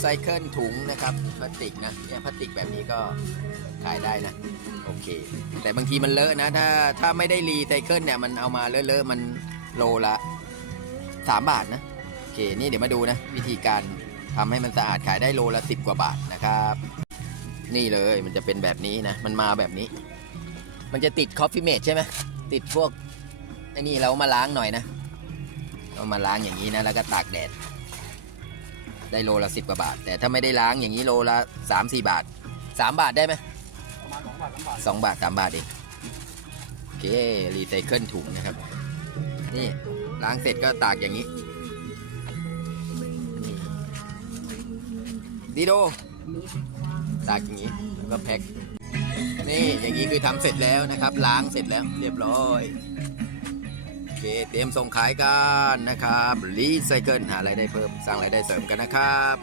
ไซเคิลถุงนะครับพลาสติกนะเนี่ยพลาสติกแบบนี้ก็ขายได้นะโอเค แต่บางทีมันเลอะนะ ถ้าถ้าไม่ได้รีไซเคิลเนี่ยมันเอามาเลอะๆมันโลละสามบาทนะโอเคนี่เดี๋ยวมาดูนะ วิธีการทำให้มันสะอาดขายได้โลละสิบกว่าบาทนะครับ นี่เลยมันจะเป็นแบบนี้นะ มันมาแบบนี้ มันจะติดคอฟฟี่เมดใช่ไหมติดพวกไอ้นี่เรามาล้างหน่อยนะเอามาล้างอย่างนี้นะแล้วก็ตากแดด ได้โลละสิบกว่าบาท แต่ถ้าไม่ได้ล้างอย่างนี้โลละสามสี่บาทสามบาทได้ไหมประมาณสองบาทสามบาทสองบาทสามบาทเองโอเครีไซเคิลถุงนะครับ นี่ล้างเสร็จก็ตากอย่างนี้นี่ดีโดตากอย่างนี้แล้วก็แพ็คนี่อย่างนี้คือทำเสร็จแล้วนะครับ ล้างเสร็จแล้วเรียบร้อยโอ เคเตรียมส่งขายกันนะครับรีไซเคิลหารายได้เพิ่มสร้างรายได้เสริมกันนะครับ